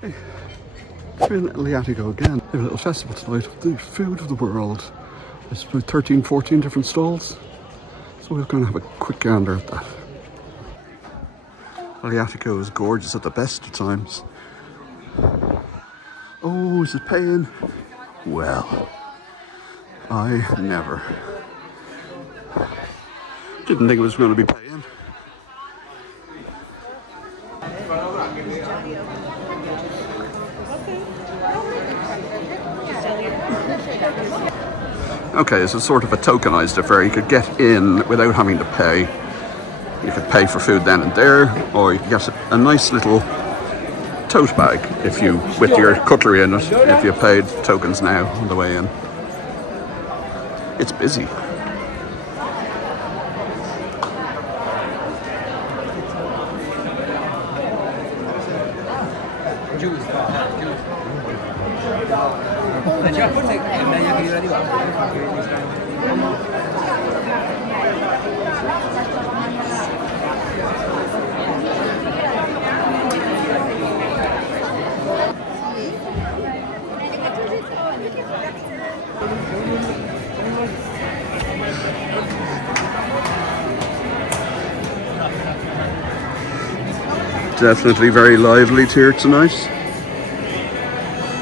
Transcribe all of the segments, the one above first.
Hey, we're in Lajatico again. We have a little festival tonight, the food of the world. There's about 13, 14 different stalls. So we're going to have a quick gander at that. Lajatico is gorgeous at the best of times. Oh, is it paying? Well, I never. Didn't think it was going to be paying. Okay, so it's sort of a tokenized affair. You could get in without having to pay. You could pay for food then and there, or you could get a nice little tote bag if you, with your cutlery in it, if you paid tokens now on the way in. It's busy. Definitely very lively here tonight.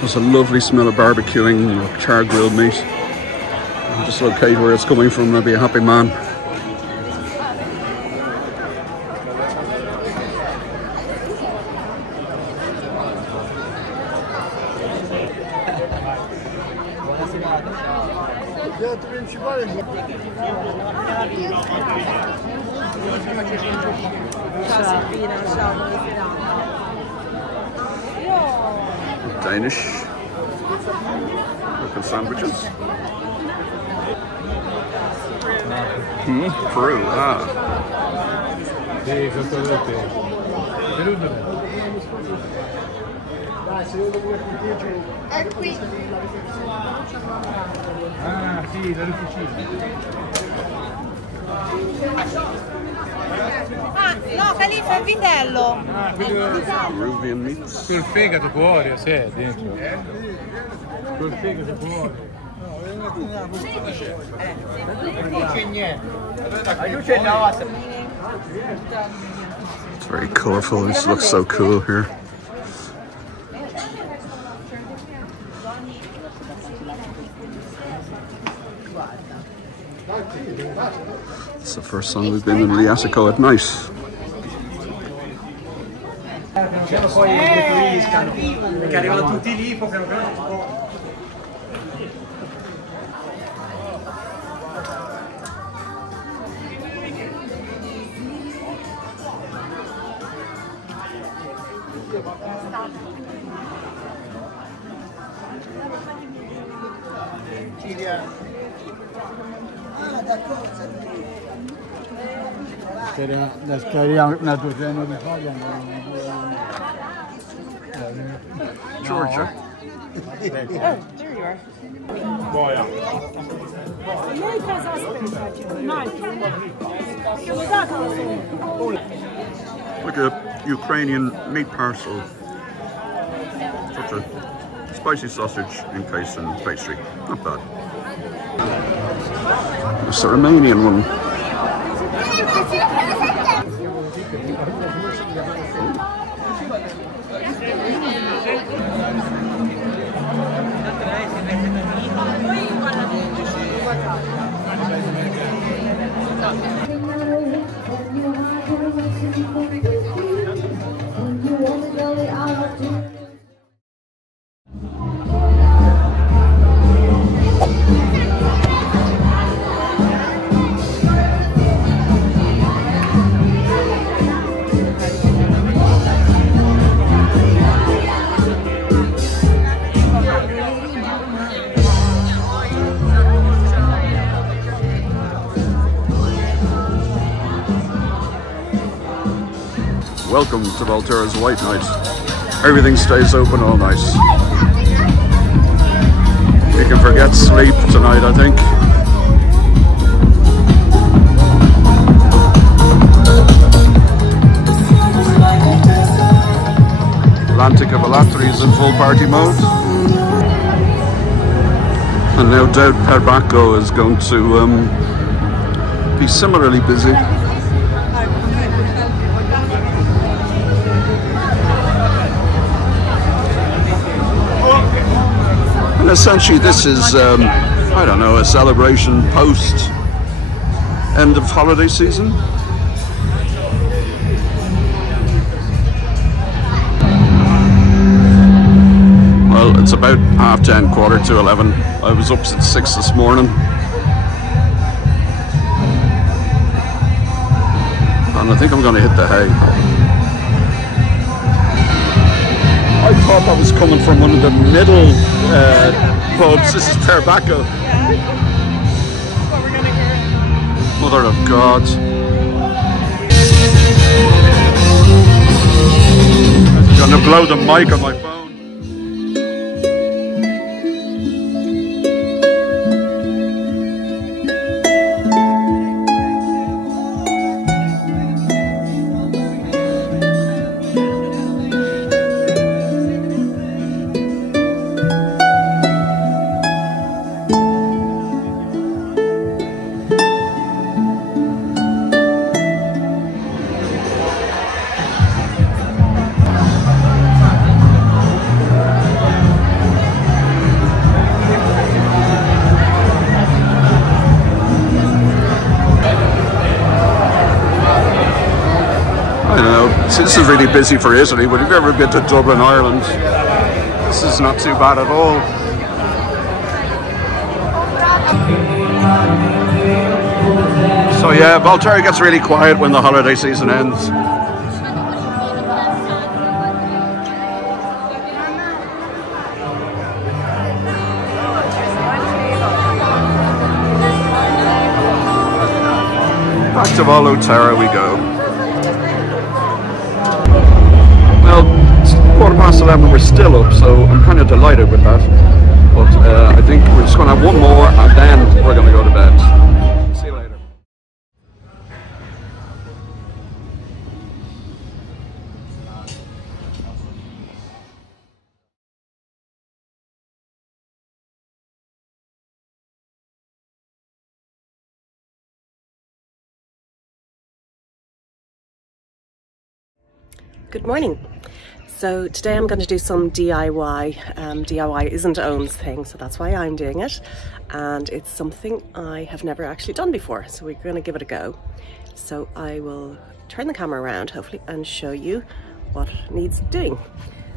There's a lovely smell of barbecuing, char grilled meat. I'll just locate where it's coming from, I'll be a happy man. Danish local sandwiches. Peru, Sì, esattamente. Perù È qui. Ah, sì, la Luficina. Ah, no, Califa è vitello. Ah, quello... Peruvian meats. Col fegato cuore, sì, dentro. Col fegato cuore. It's very colourful, this looks so cool here. It's the first time we've been in Lajatico at night. Poi defluiscano, perché arrivano tutti lì, poi piano piano. La storia una dozzina di foglie. Georgia. Oh, there you are. Boia. Lei cosa aspetta? Like a Ukrainian meat parcel. Such a spicy sausage encased in pastry. Not bad. It's a Romanian one. Welcome to Volterra's White Night. Everything stays open all night. You can forget sleep tonight, I think. Atlantic of Alattri is in full party mode. And no doubt Perbacco is going to be similarly busy. And essentially this is, I don't know, a celebration post end of holiday season. Well, it's about 10:30, 11:15. I was up since 6 this morning. And I think I'm going to hit the hay. I thought that was coming from one of the middle pubs. This is Perbacco. Mother of God. I'm going to blow the mic on my phone. This is really busy for Italy, but if you've ever been to Dublin, Ireland, this is not too bad at all. So yeah, Volterra gets really quiet when the holiday season ends. Back to Volterra we go. Well, it's 11:15, we're still up, so I'm kind of delighted with that. But I think we're just going to have one more and then we're going to go to bed. See you later. Good morning. So today I'm going to do some DIY. DIY isn't Eoin's thing, so that's why I'm doing it. And it's something I have never actually done before, so we're going to give it a go. So I will turn the camera around, hopefully, and show you what needs doing.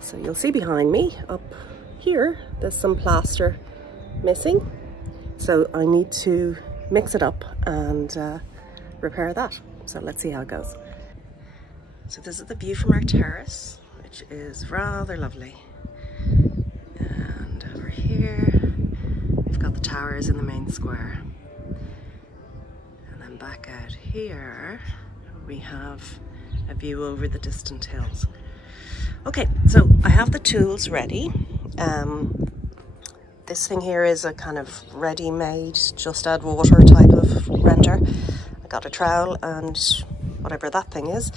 So you'll see behind me, up here, there's some plaster missing. So I need to mix it up and repair that. So let's see how it goes. So this is the view from our terrace, which is rather lovely. And over here, we've got the towers in the main square. And then back out here, we have a view over the distant hills. Okay, so I have the tools ready. This thing here is a kind of ready-made, just add water type of render. I got a trowel and whatever that thing is.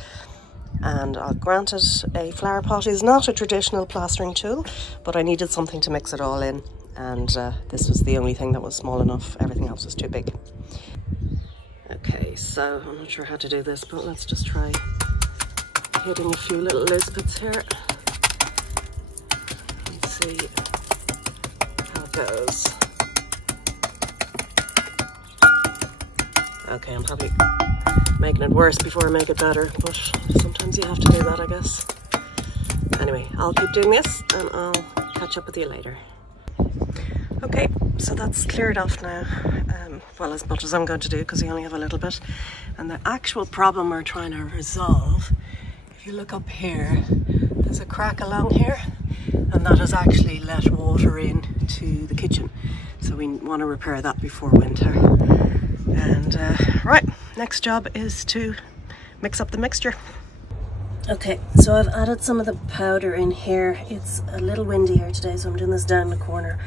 And granted, a flower pot is not a traditional plastering tool, but I needed something to mix it all in, and this was the only thing that was small enough. Everything else was too big. Okay, so I'm not sure how to do this, but let's just try hitting a few little loose bits here. Let's see how it goes. Okay, I'm probably making it worse before I make it better, but sometimes you have to do that, I guess. Anyway, I'll keep doing this and I'll catch up with you later. Okay, so that's cleared off now. Well, as much as I'm going to do, because I only have a little bit. And the actual problem we're trying to resolve, if you look up here, there's a crack along here, and that has actually let water in to the kitchen. So we want to repair that before winter. And right, next job is to mix up the mixture. Okay, so I've added some of the powder in here. It's a little windy here today, so I'm doing this down the corner.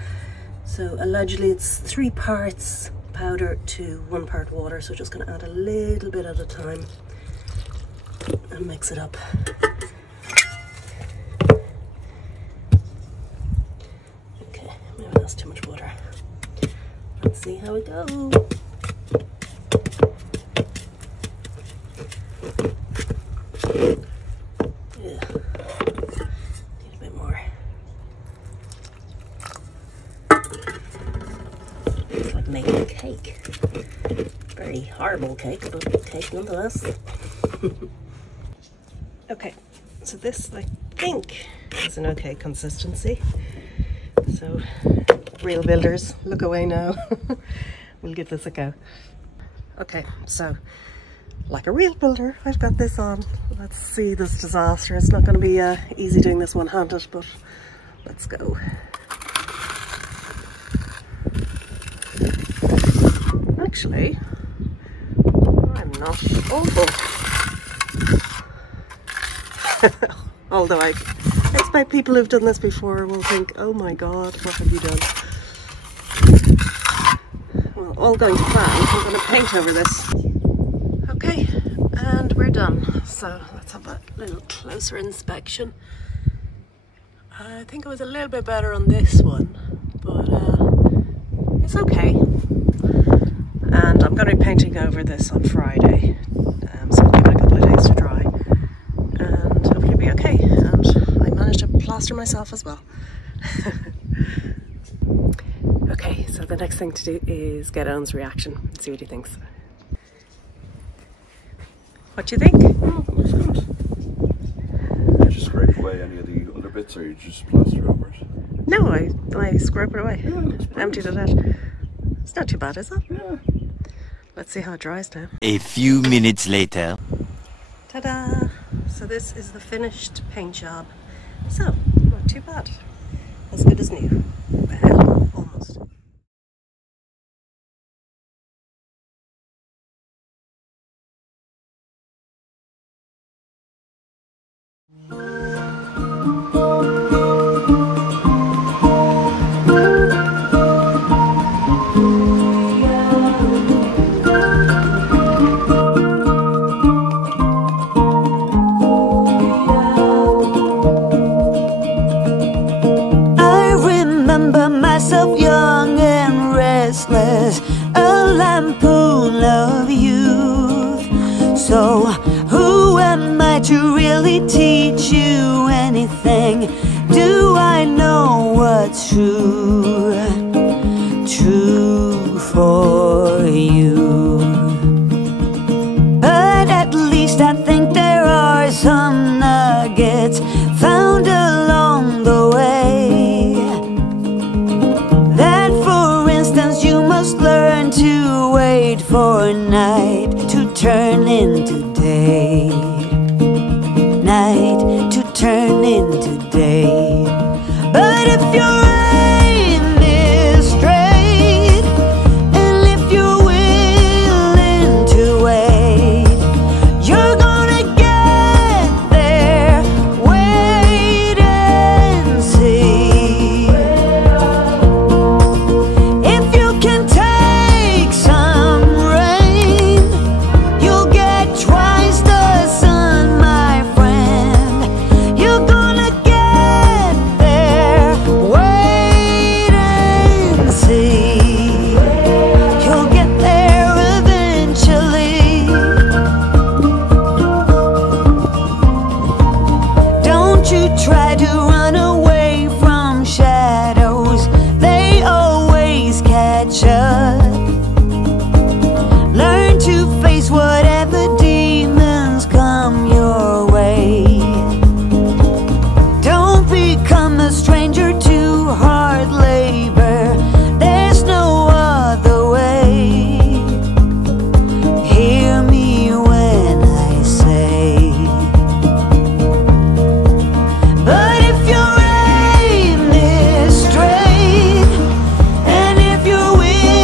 So allegedly it's 3 parts powder to 1 part water, so just going to add a little bit at a time and mix it up. Let's see how it goes. Yeah. Need a bit more. It's like making a cake. Very horrible cake, but cake nonetheless. Okay, so this I think is an okay consistency. So, real builders, look away now. We'll give this a go. Okay, so like a real builder, I've got this on. Let's see this disaster. It's not going to be easy doing this one-handed, but let's go. Actually, I'm not awful. Although I expect people who've done this before will think, oh my god, what have you done? Well, all going to plan. I'm going to paint over this. Okay, and we're done. So let's have a little closer inspection. I think it was a little bit better on this one, but it's okay. And I'm going to be painting over this on Friday, so I'll give it a couple of days to dry. And hopefully it'll be okay. And I managed to plaster myself as well. Okay, so the next thing to do is get Eoin's reaction and see what he thinks. What do you think? Oh, that looks good. You just scrape away any of the other bits, or you just plaster over it? No, I scrape it away. Yeah, Emptied it out. It's not too bad, is it? Yeah. Let's see how it dries now. A few minutes later. Ta-da! So this is the finished paint job. So, not too bad. As good as new. Well, almost. Young and restless, a lampoon of youth. So who am I to really teach you anything? Do I know what's true? True for you. But at least I think there are some nuggets found along the way. Learn to wait for night to turn into day. Night to turn into day. But if your aim is straight, and if you're willing to wait, you're gonna get there. Wait and see. If you can take some rain, you'll get twice the sun, my friend. You're gonna get there. Wait and see. You'll get there eventually. Don't you try to run away from shadows. They always catch up. Learn to face whatever demons come your way. Don't become a stranger to hard labor. There's no other way. Hear me when I say, but if your aim is straight, and if you're willing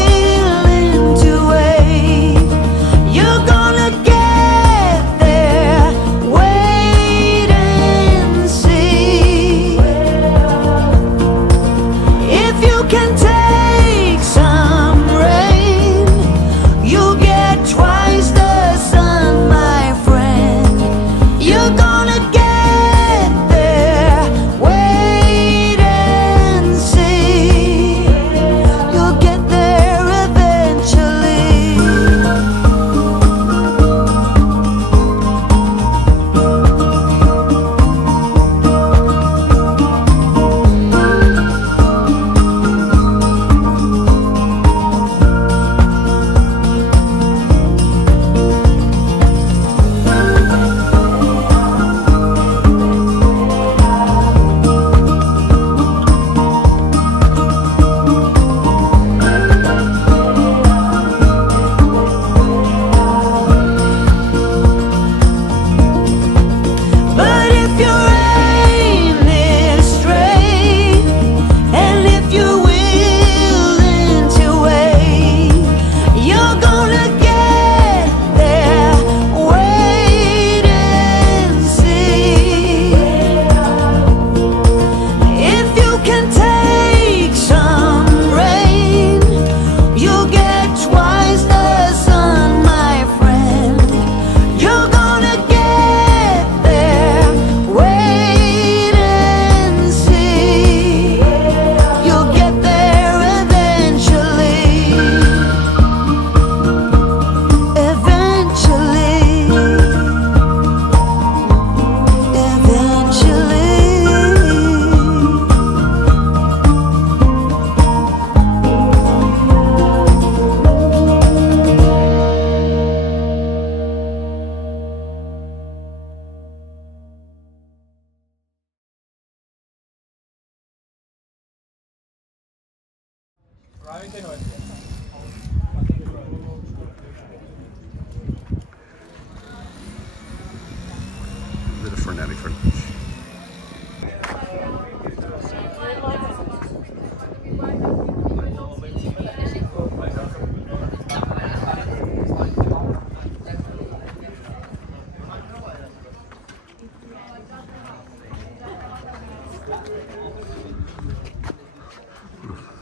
A bit of Fernetti for lunch.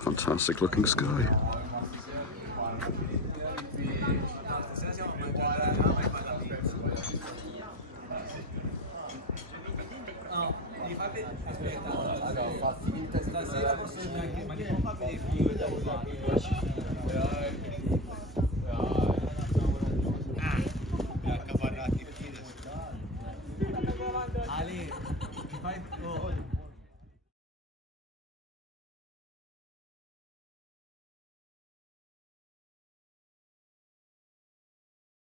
Fantastic looking sky. Allora, fa finta stasera, forse neanche, ma che non fa vedere